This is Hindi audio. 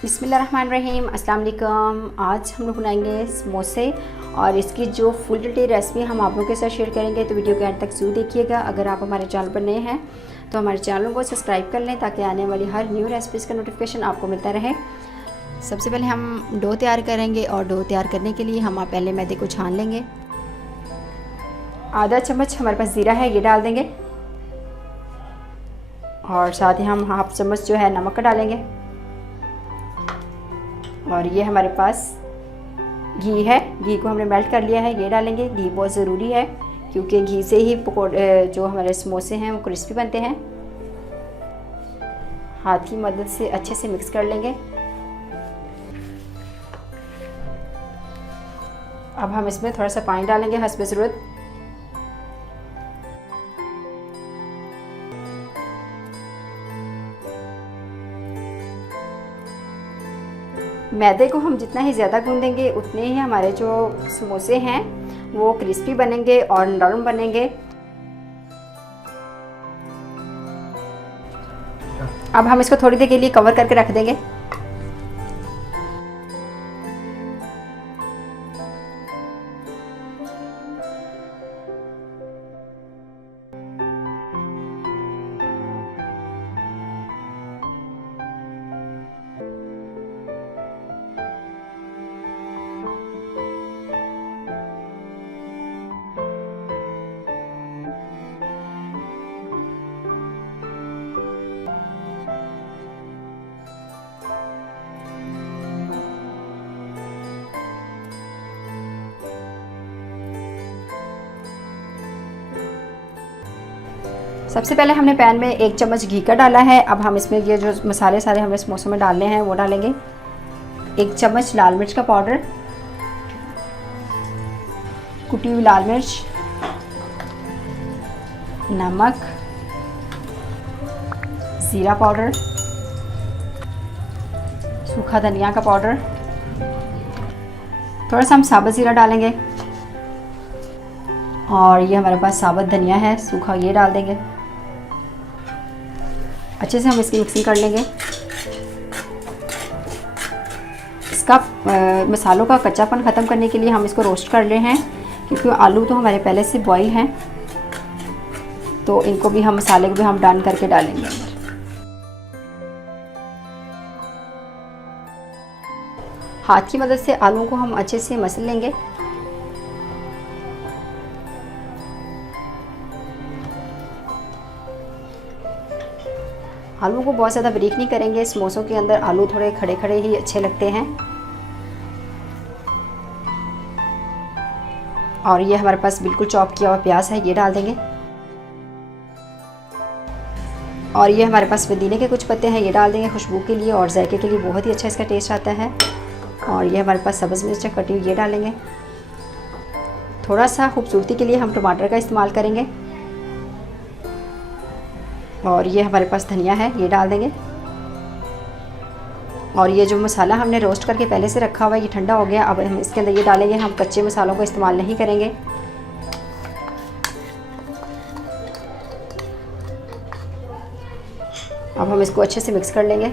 बिस्मिल्लाहिर्रहमानिर्रहीम, अस्सलाम वालेकुम। आज हम लोग बनाएंगे समोसे और इसकी जो फुल डिटेल रेसिपी हम आप लोगों के साथ शेयर करेंगे, तो वीडियो के अंत तक ज़रूर देखिएगा। अगर आप हमारे चैनल पर नए हैं तो हमारे चैनल को सब्सक्राइब कर लें ताकि आने वाली हर न्यू रेसिपीज़ का नोटिफिकेशन आपको मिलता रहे। सबसे पहले हम डो तैयार करेंगे और डो तैयार करने के लिए हम पहले मैदे को छान लेंगे। आधा चम्मच हमारे पास ज़ीरा है, ये डाल देंगे और साथ ही हम हाफ चम्मच जो है नमक का डालेंगे। और ये हमारे पास घी है, घी को हमने मेल्ट कर लिया है, ये डालेंगे। घी बहुत ज़रूरी है क्योंकि घी से ही पकौड़े जो हमारे समोसे हैं वो क्रिस्पी बनते हैं। हाथ की मदद से अच्छे से मिक्स कर लेंगे। अब हम इसमें थोड़ा सा पानी डालेंगे हस्बे ज़रूरत। मैदे को हम जितना ही ज़्यादा गूंदेंगे उतने ही हमारे जो समोसे हैं वो क्रिस्पी बनेंगे और नरम बनेंगे। अब हम इसको थोड़ी देर के लिए कवर करके रख देंगे। सबसे पहले हमने पैन में 1 चम्मच घी का डाला है। अब हम इसमें ये जो मसाले सारे हमें समोसों में डालने हैं वो डालेंगे। 1 चम्मच लाल मिर्च का पाउडर, कुटी हुई लाल मिर्च, नमक, ज़ीरा पाउडर, सूखा धनिया का पाउडर, थोड़ा सा हम साबुत ज़ीरा डालेंगे और ये हमारे पास साबुत धनिया है सूखा, ये डाल देंगे। अच्छे से हम इसकी मिक्सिंग कर लेंगे। इसका मसालों का कच्चापन ख़त्म करने के लिए हम इसको रोस्ट कर ले हैं क्योंकि आलू तो हमारे पहले से बॉईल हैं, तो इनको भी हम मसाले को भी हम डन करके डालेंगे। हाथ की मदद से आलू को हम अच्छे से मसल लेंगे। आलू को बहुत ज़्यादा बारीक नहीं करेंगे, समोसों के अंदर आलू थोड़े खड़े खड़े ही अच्छे लगते हैं। और ये हमारे पास बिल्कुल चॉप किया हुआ प्याज है, ये डाल देंगे। और ये हमारे पास पुदीने के कुछ पत्ते हैं, ये डाल देंगे खुशबू के लिए और जायके के लिए बहुत ही अच्छा इसका टेस्ट आता है। और ये हमारे पास सब्ज़ मिर्च कटी हुई, ये डालेंगे। थोड़ा सा खूबसूरती के लिए हम टमाटर का इस्तेमाल करेंगे। और ये हमारे पास धनिया है, ये डाल देंगे। और ये जो मसाला हमने रोस्ट करके पहले से रखा हुआ है ये ठंडा हो गया। अब हम इसके अंदर ये डालेंगे। हम कच्चे मसालों का इस्तेमाल नहीं करेंगे। अब हम इसको अच्छे से मिक्स कर लेंगे।